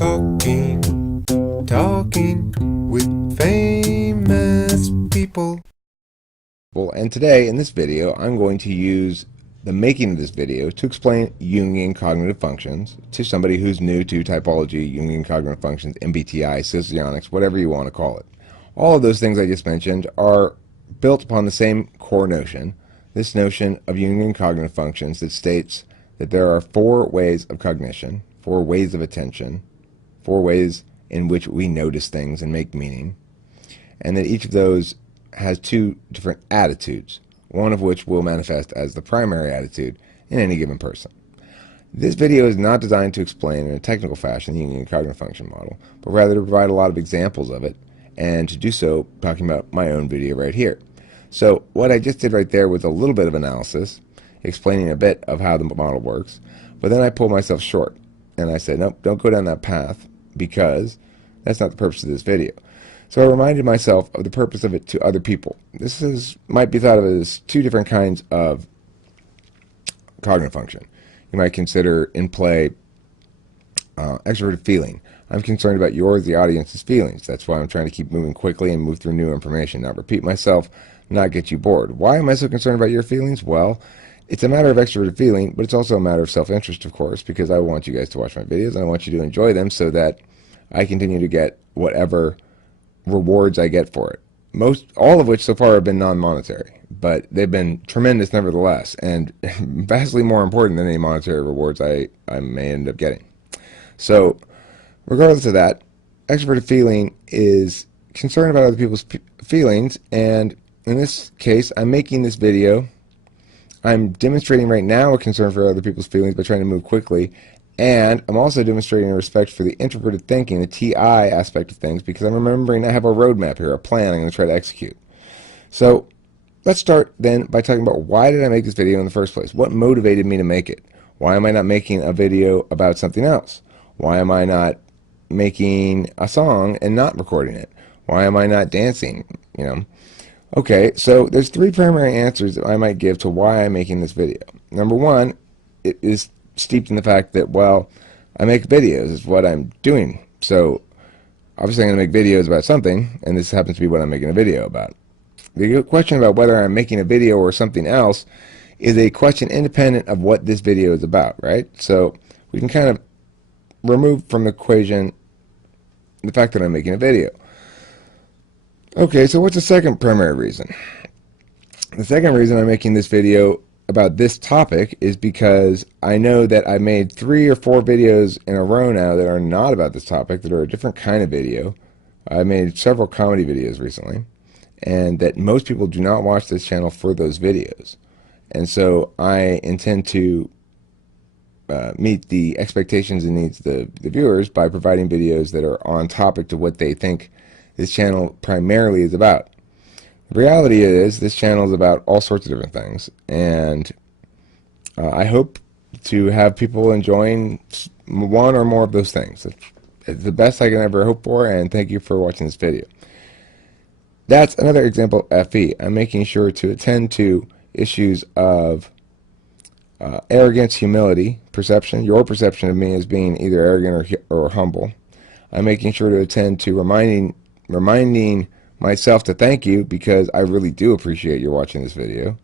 Talking with famous people. Well, and today in this video, I'm going to use the making of this video to explain Jungian cognitive functions to somebody who's new to typology, Jungian cognitive functions, MBTI, socionics, whatever you want to call it. All of those things I just mentioned are built upon the same core notion, this notion of Jungian cognitive functions that states that there are four ways of cognition, four ways of attention, four ways in which we notice things and make meaning, and that each of those has two different attitudes, one of which will manifest as the primary attitude in any given person. This video is not designed to explain in a technical fashion the Jungian cognitive function model, but rather to provide a lot of examples of it, and to do so talking about my own video right here. So what I just did right there was a little bit of analysis, explaining a bit of how the model works, but then I pulled myself short, and I said, nope, don't go down that path, because that's not the purpose of this video. So I reminded myself of the purpose of it to other people. Might be thought of as two different kinds of cognitive function. You might consider in play extroverted feeling. I'm concerned about yours, the audience's feelings. That's why I'm trying to keep moving quickly and move through new information, not repeat myself, not get you bored. Why am I so concerned about your feelings? Well, it's a matter of extroverted feeling, but it's also a matter of self-interest, of course, because I want you guys to watch my videos and I want you to enjoy them so that I continue to get whatever rewards I get for it. All of which so far have been non-monetary, but they've been tremendous nevertheless, and vastly more important than any monetary rewards I may end up getting. So, regardless of that, extroverted feeling is concerned about other people's feelings, and in this case, I'm making this video. I'm demonstrating right now a concern for other people's feelings by trying to move quickly, and I'm also demonstrating a respect for the introverted thinking, the TI aspect of things, because I'm remembering I have a roadmap here, a plan I'm going to try to execute. So let's start then by talking about why did I make this video in the first place? What motivated me to make it? Why am I not making a video about something else? Why am I not making a song and not recording it? Why am I not dancing? Okay, so there's three primary answers that I might give to why I'm making this video. Number one, it is steeped in the fact that, well, I make videos, is what I'm doing. So obviously I'm going to make videos about something, and this happens to be what I'm making a video about. The question about whether I'm making a video or something else is a question independent of what this video is about, right? So we can kind of remove from the equation the fact that I'm making a video. Okay, so what's the second primary reason? The second reason I'm making this video about this topic is because I know that I made 3 or 4 videos in a row now that are not about this topic, that are a different kind of video. I made several comedy videos recently, and that most people do not watch this channel for those videos. And so I intend to meet the expectations and needs of the viewers by providing videos that are on topic to what they think this channel primarily is about. The reality is this channel is about all sorts of different things, and I hope to have people enjoying one or more of those things. It's the best I can ever hope for, and thank you for watching this video. That's another example of FE. I'm making sure to attend to issues of arrogance, humility, perception, your perception of me as being either arrogant or humble. I'm making sure to attend to reminding myself to thank you, because I really do appreciate you watching this video.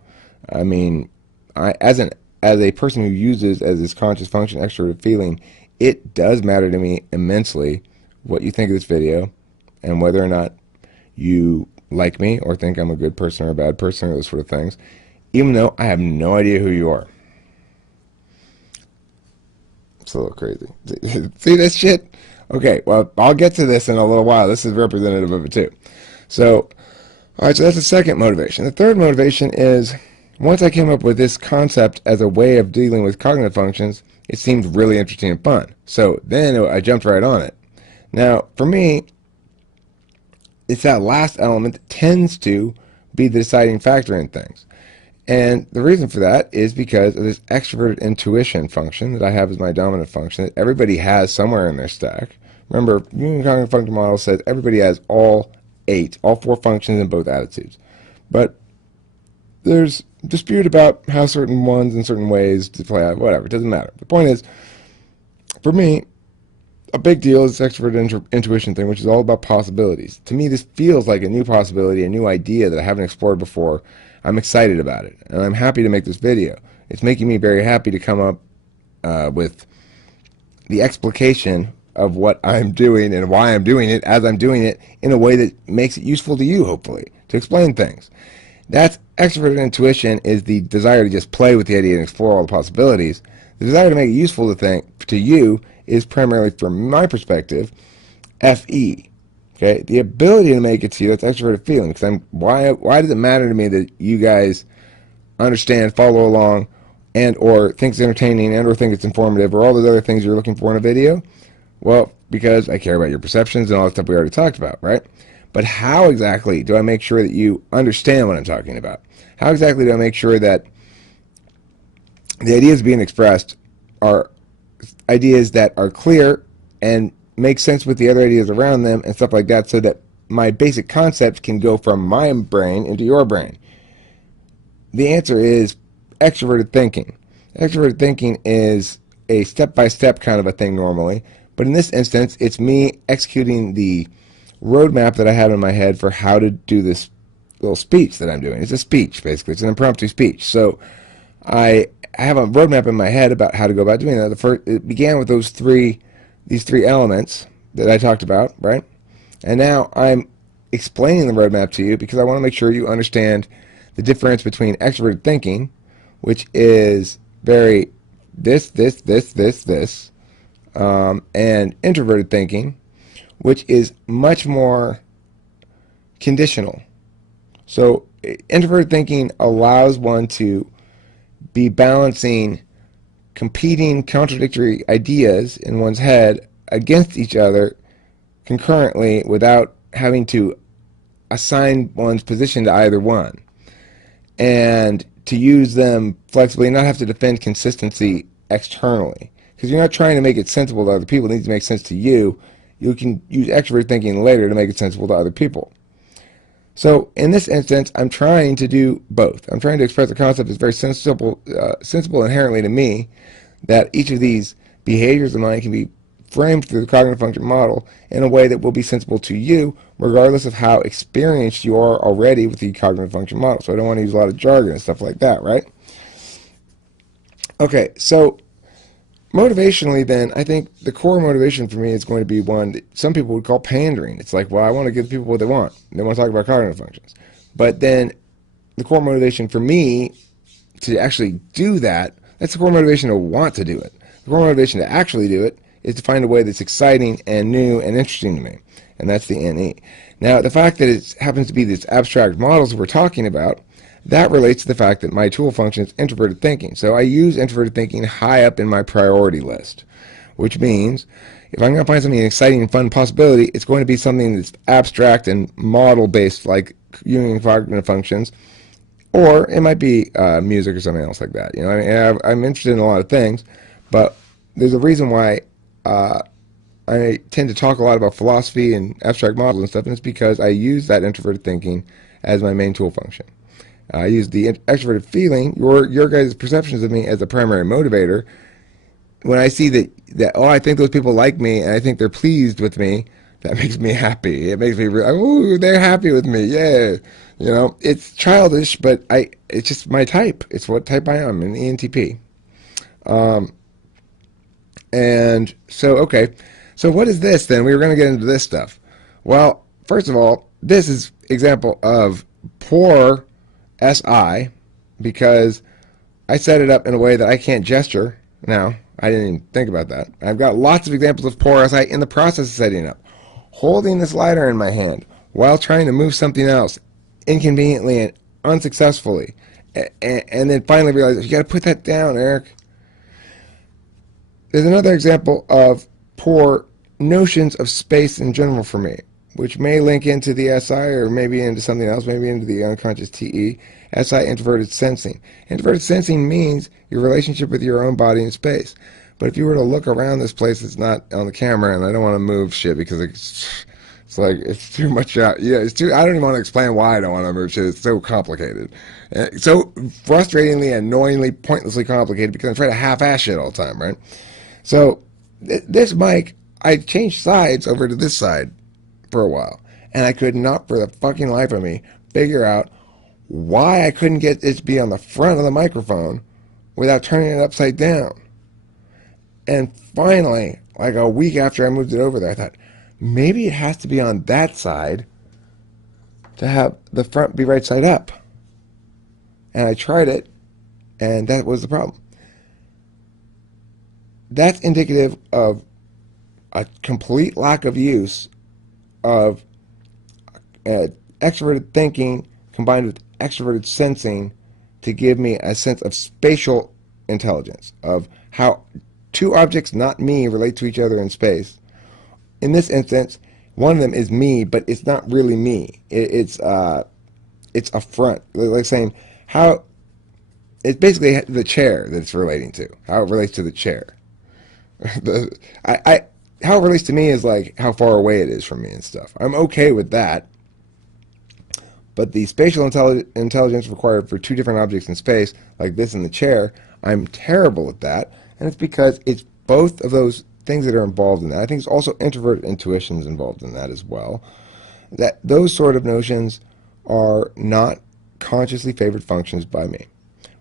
I mean, as a person who uses as this conscious function extroverted feeling, it does matter to me immensely what you think of this video and whether or not you like me or think I'm a good person or a bad person or those sort of things, even though I have no idea who you are. It's a little crazy. See this shit? Okay, well, I'll get to this in a little while. This is representative of it too. So, all right, so that's the second motivation. The third motivation is, once I came up with this concept as a way of dealing with cognitive functions, it seemed really interesting and fun. So then I jumped right on it. Now, for me, it's that last element that tends to be the deciding factor in things. And the reason for that is because of this extroverted intuition function that I have as my dominant function that everybody has somewhere in their stack. Remember, Jungian cognitive function model says everybody has all 4 functions in both attitudes. But there's dispute about how certain ones in certain ways to play out, whatever, it doesn't matter. The point is, for me, a big deal is this extrovert intuition thing, which is all about possibilities. To me, this feels like a new possibility, a new idea that I haven't explored before. I'm excited about it, and I'm happy to make this video. It's making me very happy to come up with the explication of what I'm doing and why I'm doing it as I'm doing it in a way that makes it useful to you, hopefully, to explain things. That's extroverted intuition, is the desire to just play with the idea and explore all the possibilities. The desire to make it useful to you is primarily, from my perspective, FE. Okay, the ability to make it to you, that's extroverted feeling. Because why does it matter to me that you guys understand, follow along, and or think it's entertaining, and or think it's informative, or all those other things you're looking for in a video? Well, because I care about your perceptions and all the stuff we already talked about, right? But how exactly do I make sure that you understand what I'm talking about? How exactly do I make sure that the ideas being expressed are ideas that are clear and make sense with the other ideas around them and stuff like that, so that my basic concept can go from my brain into your brain? The answer is extroverted thinking. Extroverted thinking is a step-by-step kind of a thing normally, but in this instance, it's me executing the roadmap that I have in my head for how to do this little speech that I'm doing. It's a speech, basically. It's an impromptu speech. So I have a roadmap in my head about how to go about doing that. It began with these three elements that I talked about, right? And now I'm explaining the roadmap to you because I want to make sure you understand the difference between extroverted thinking, which is very this, and introverted thinking, which is much more conditional. So introverted thinking allows one to be balancing competing, contradictory ideas in one's head against each other concurrently without having to assign one's position to either one, and to use them flexibly and not have to defend consistency externally. Because you're not trying to make it sensible to other people. It needs to make sense to you. You can use extroverted thinking later to make it sensible to other people. So in this instance, I'm trying to do both. I'm trying to express a concept that's very sensible inherently to me, that each of these behaviors of mine can be framed through the cognitive function model in a way that will be sensible to you, regardless of how experienced you are already with the cognitive function model. So I don't want to use a lot of jargon and stuff like that, right? Okay, so motivationally then, I think the core motivation for me is going to be one that some people would call pandering. It's like, well, I want to give people what they want. They want to talk about cognitive functions. But then the core motivation for me to actually do that, that's the core motivation to want to do it. The core motivation to actually do it is to find a way that's exciting and new and interesting to me. And that's the NE. Now, the fact that it happens to be these abstract models we're talking about, that relates to the fact that my tool function is introverted thinking. So I use introverted thinking high up in my priority list, which means if I'm going to find something exciting and fun possibility, it's going to be something that's abstract and model-based, like Jungian cognitive functions, or it might be music or something else like that. You know, I mean, I'm interested in a lot of things, but there's a reason why I tend to talk a lot about philosophy and abstract models and stuff, and it's because I use that introverted thinking as my main tool function. I use the extroverted feeling, your guys' perceptions of me, as a primary motivator. When I see that oh, I think those people like me and I think they're pleased with me, that makes me happy. It makes me like, oh, they're happy with me, yeah. You know, it's childish, but it's just my type. It's what type I am, an ENTP. And so, okay, so what is this then? We were going to get into this stuff. Well, first of all, this is example of poor SI, because I set it up in a way that I can't gesture now. I didn't even think about that. I've got lots of examples of poor SI in the process of setting up. Holding this lighter in my hand while trying to move something else inconveniently and unsuccessfully. And then finally realize, you got to put that down, Eric. There's another example of poor notions of space in general for me, which may link into the SI or maybe into something else, maybe into the unconscious TE. SI, introverted sensing. Introverted sensing means your relationship with your own body and space. But if you were to look around this place, it's not on the camera, and I don't want to move shit because it's like, it's too much out. Yeah, it's too, I don't even want to explain why I don't want to move shit. It's so complicated. So frustratingly, annoyingly, pointlessly complicated because I'm trying to half-ass shit all the time, right? So this mic I changed sides over to this side for a while, and I could not for the fucking life of me figure out why I couldn't get it to be on the front of the microphone without turning it upside down. And finally, like a week after I moved it over there, I thought, maybe it has to be on that side to have the front be right side up. And I tried it, and that was the problem. That's indicative of a complete lack of use of extroverted thinking combined with extroverted sensing to give me a sense of spatial intelligence, of how two objects, not me, relate to each other in space. In this instance, one of them is me, but it's not really me. It's a front, like saying how it's basically the chair that it's relating to, how it relates to the chair. How it relates to me is like how far away it is from me and stuff. I'm okay with that. But the spatial intelligence required for two different objects in space, like this and the chair, I'm terrible at that. And it's because it's both of those things that are involved in that. I think it's also introverted intuitions involved in that as well. That those sort of notions are not consciously favored functions by me.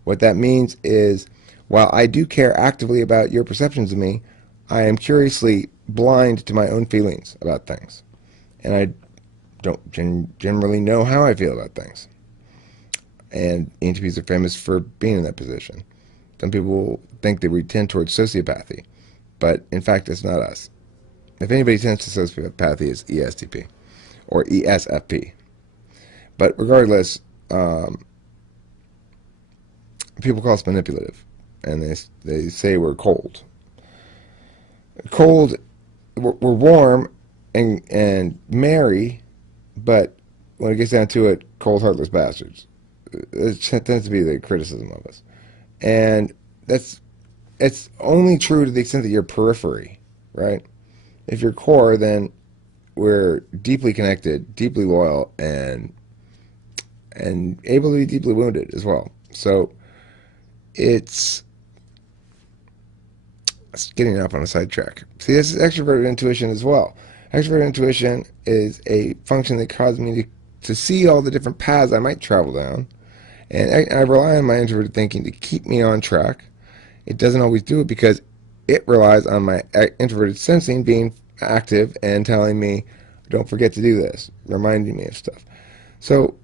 What that means is, while I do care actively about your perceptions of me, I am curiously blind to my own feelings about things. And I don't generally know how I feel about things. And ENTPs are famous for being in that position. Some people think that we tend towards sociopathy, but in fact it's not us. If anybody tends to sociopathy, it's ESTP or ESFP. But regardless, people call us manipulative, and they say we're cold. Cold, we're warm and merry, but when it gets down to it, cold, heartless bastards. It tends to be the criticism of us. And it's only true to the extent that you're periphery, right? If you're core, then we're deeply connected, deeply loyal, and able to be deeply wounded as well. So it's getting up on a sidetrack. See, this is extroverted intuition as well. Extroverted intuition is a function that causes me to see all the different paths I might travel down, and I rely on my introverted thinking to keep me on track. It doesn't always do it because it relies on my introverted sensing being active and telling me, don't forget to do this, reminding me of stuff. So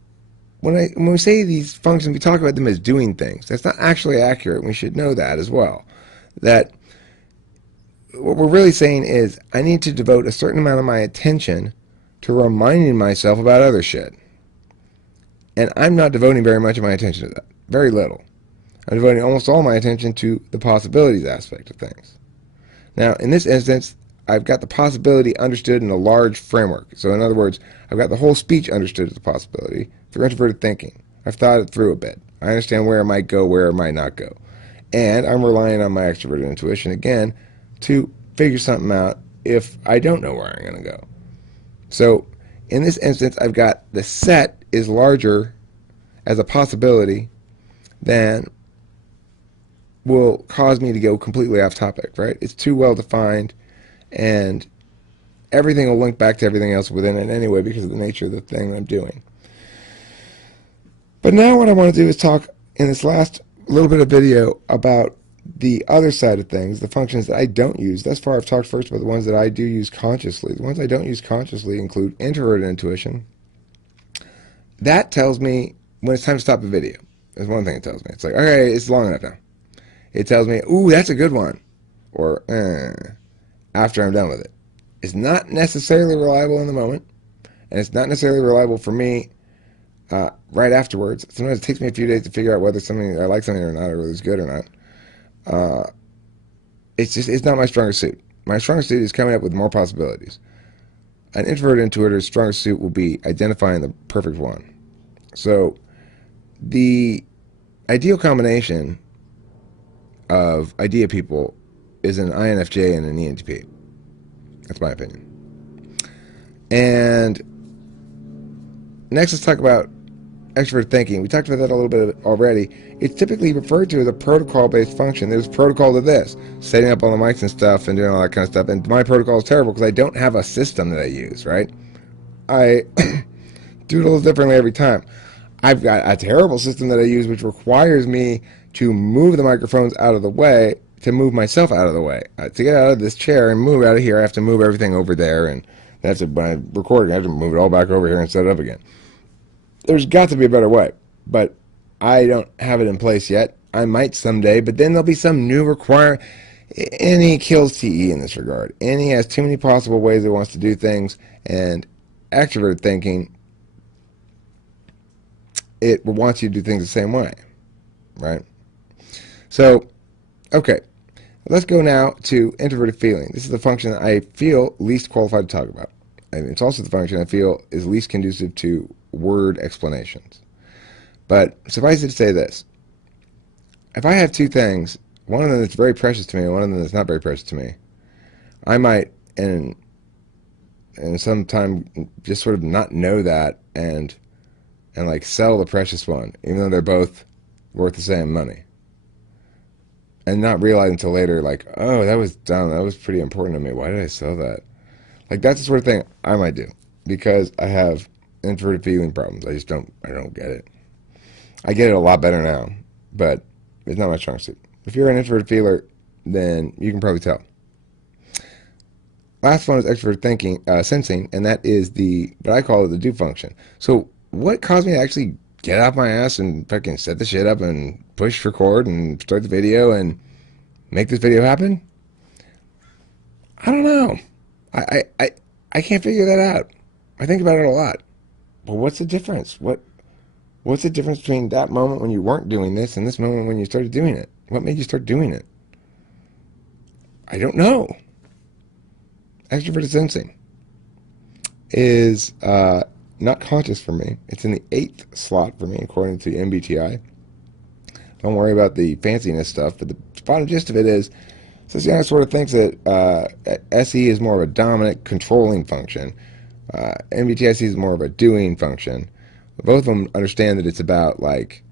when we say these functions, we talk about them as doing things. That's not actually accurate, and we should know that as well. That what we're really saying is I need to devote a certain amount of my attention to reminding myself about other shit. And I'm not devoting very much of my attention to that. Very little. I'm devoting almost all my attention to the possibilities aspect of things. Now, in this instance, I've got the possibility understood in a large framework. So in other words, I've got the whole speech understood as a possibility for introverted thinking. I've thought it through a bit. I understand where it might go, where it might not go. And I'm relying on my extroverted intuition, again, to figure something out if I don't know where I'm going to go. So in this instance, I've got the set is larger as a possibility than will cause me to go completely off topic, right? It's too well defined, and everything will link back to everything else within it anyway because of the nature of the thing I'm doing. But now what I want to do is talk in this last little bit of video about the other side of things, the functions that I don't use. Thus far I've talked first about the ones that I do use consciously. The ones I don't use consciously include introverted intuition. That tells me when it's time to stop the video. That's one thing it tells me. It's like, okay, it's long enough now. It tells me, ooh, that's a good one. Or, after I'm done with it. It's not necessarily reliable in the moment, and it's not necessarily reliable for me right afterwards. Sometimes it takes me a few days to figure out whether I like something or not, or whether it's good or not. It's not my strongest suit. My strongest suit is coming up with more possibilities. An introverted intuitor's strongest suit will be identifying the perfect one. So the ideal combination of idea people is an INFJ and an ENTP. That's my opinion. And next let's talk about extrovert thinking, we talked about that a little bit already. It's typically referred to as a protocol-based function. There's protocol to this, setting up all the mics and stuff and doing all that kind of stuff. And my protocol is terrible because I don't have a system that I use, right? I do it a little differently every time. I've got a terrible system that I use which requires me to move the microphones out of the way, to move myself out of the way. To get out of this chair and move out of here, I have to move everything over there, and that's it. When I record, I have to move it all back over here and set it up again. There's got to be a better way, but I don't have it in place yet. I might someday, but then there'll be some new requirement. NE kills TE in this regard. NE has too many possible ways it wants to do things, and extrovert thinking, it wants you to do things the same way, right? So, okay, let's go now to introverted feeling. This is the function that I feel least qualified to talk about. And it's also the function I feel is least conducive to word explanations. But suffice it to say this. If I have two things, one of them that's very precious to me and one of them that's not very precious to me, I might, in some time, just sort of not know that and like sell the precious one, even though they're both worth the same money. And not realize until later, like, oh, that was dumb. That was pretty important to me. Why did I sell that? Like, that's the sort of thing I might do because I have introverted feeling problems. I don't get it. I get it a lot better now, but it's not my strong suit. If you're an introverted feeler, then you can probably tell. Last one is extrovert thinking, sensing, and that is what I call it the do function. So what caused me to actually get off my ass and fucking set the shit up and push record and start the video and make this video happen? I don't know. I can't figure that out. I think about it a lot. But what's the difference? What's the difference between that moment when you weren't doing this and this moment when you started doing it? What made you start doing it? I don't know. Extroverted sensing is not conscious for me. It's in the 8th slot for me, according to MBTI. Don't worry about the fanciness stuff, but the bottom gist of it is, Sociana sort of thinks that SE is more of a dominant, controlling function. MBTI sees more of a doing function. Both of them understand that it's about, like,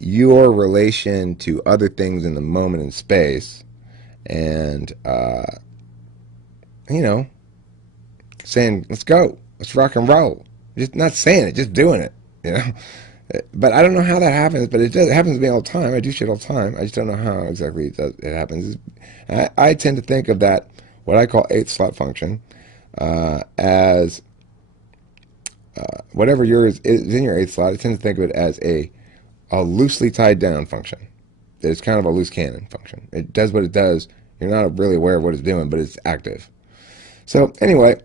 your relation to other things in the moment and space, and, you know, saying, let's go, let's rock and roll. Just not saying it, just doing it, you know. But I don't know how that happens, but it happens to me all the time. I do shit all the time. I just don't know how exactly it happens. I tend to think of that, what I call 8th slot function, as whatever yours is in your 8th slot. I tend to think of it as a loosely tied down function. It's kind of a loose cannon function. It does what it does. You're not really aware of what it's doing, but it's active. So anyway,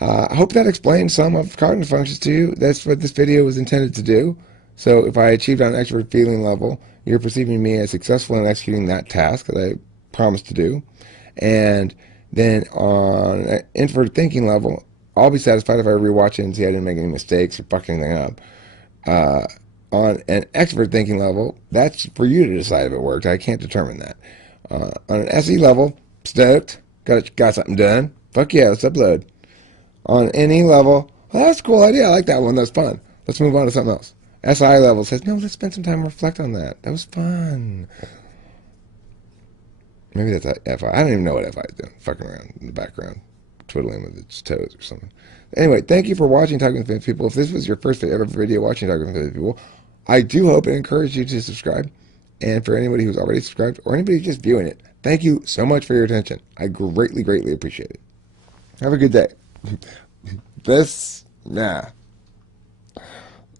I hope that explains some of cognitive functions to you. That's what this video was intended to do. So if I achieved on an extrovert feeling level, you're perceiving me as successful in executing that task that I promised to do. And then on an introverted thinking level, I'll be satisfied if I rewatch it and see I didn't make any mistakes or fuck anything up. On an extrovert thinking level, that's for you to decide if it worked. I can't determine that. On an SE level, stoked, got something done. Fuck yeah, let's upload. On NE level, well, that's a cool idea. I like that one. That's fun. Let's move on to something else. SI level says, no, let's spend some time and reflect on that. That was fun. Maybe that's FI. I don't even know what FI is doing. Fucking around in the background, twiddling with its toes or something. Anyway, thank you for watching Talking with Famous People. If this was your first ever video watching Talking with Famous People, I do hope and encourage you to subscribe. And for anybody who's already subscribed or anybody who's just viewing it, thank you so much for your attention. I greatly, greatly appreciate it. Have a good day.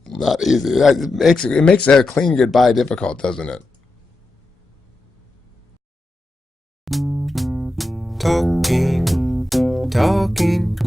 Not easy. It makes a clean goodbye difficult, doesn't it? Talking, talking.